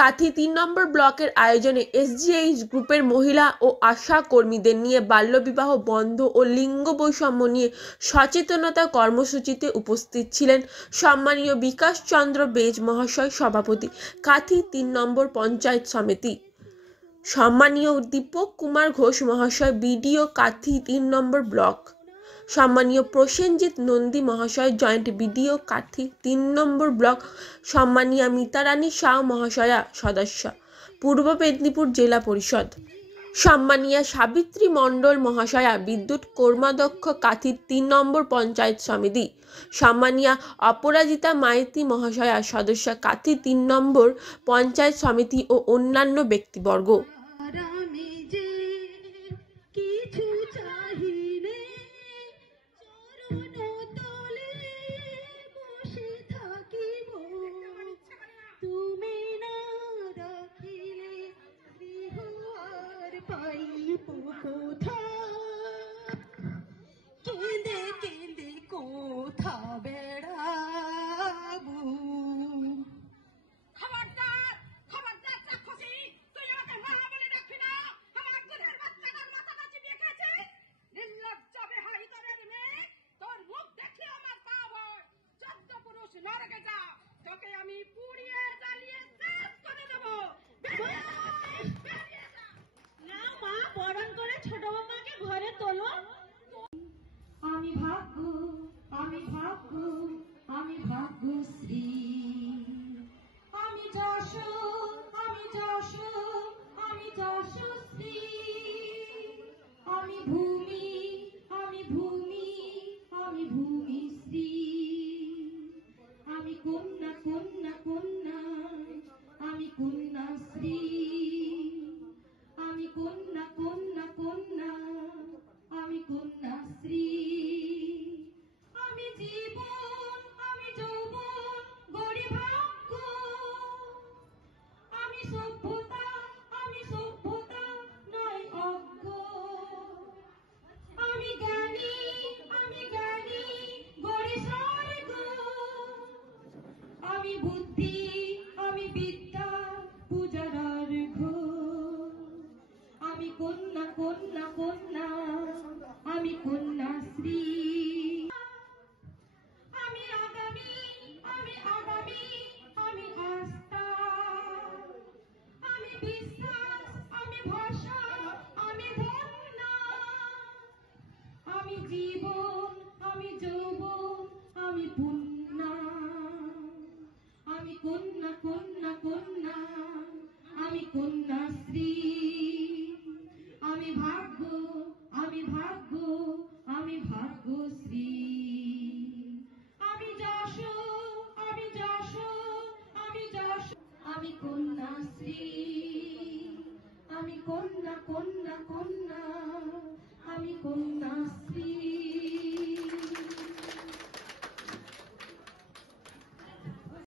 কাথি ৩ নম্বর ব্লকের আয়োজনে এসজিএইচ গ্রুপের মহিলা ও আশা কর্মীদের নিয়ে বাল্যবিবাহ বন্ধ ও লিঙ্গ বৈষম্য নিয়ে সচেতনতা কর্মসূচিতে উপস্থিত ছিলেন সম্মানীয় বিকাশ চন্দ্র বেজ মহাশয়, সভাপতি, কাথি ৩ নম্বর পঞ্চায়েত সমিতি, সম্মানীয় দীপক কুমার ঘোষ মহাশয়, বিডিও কাথি ৩ নম্বর ব্লক, সম্মানীয় প্রসেনজিৎ নন্দী মহাশয়, জয়েন্ট বিডিও কাথি ৩ নম্বর ব্লক, সম্মানীয় মিতারানী শাহ মহাশয়া, সদস্য, পূর্ব মেদিনীপুর জেলা পরিষদ, সম্মানীয় সাবিত্রী মণ্ডল মহাশয়া, বিদ্যুৎ কর্মাধ্যক্ষ কাথি ৩ নম্বর পঞ্চায়েত সমিতি, সম্মানীয় অপরাজিতা মাইতি মহাশয়া, সদস্য কাথি ৩ নম্বর পঞ্চায়েত সমিতি ও অন্যান্য ব্যক্তিবর্গ। কন্যা কন্যা কন্যা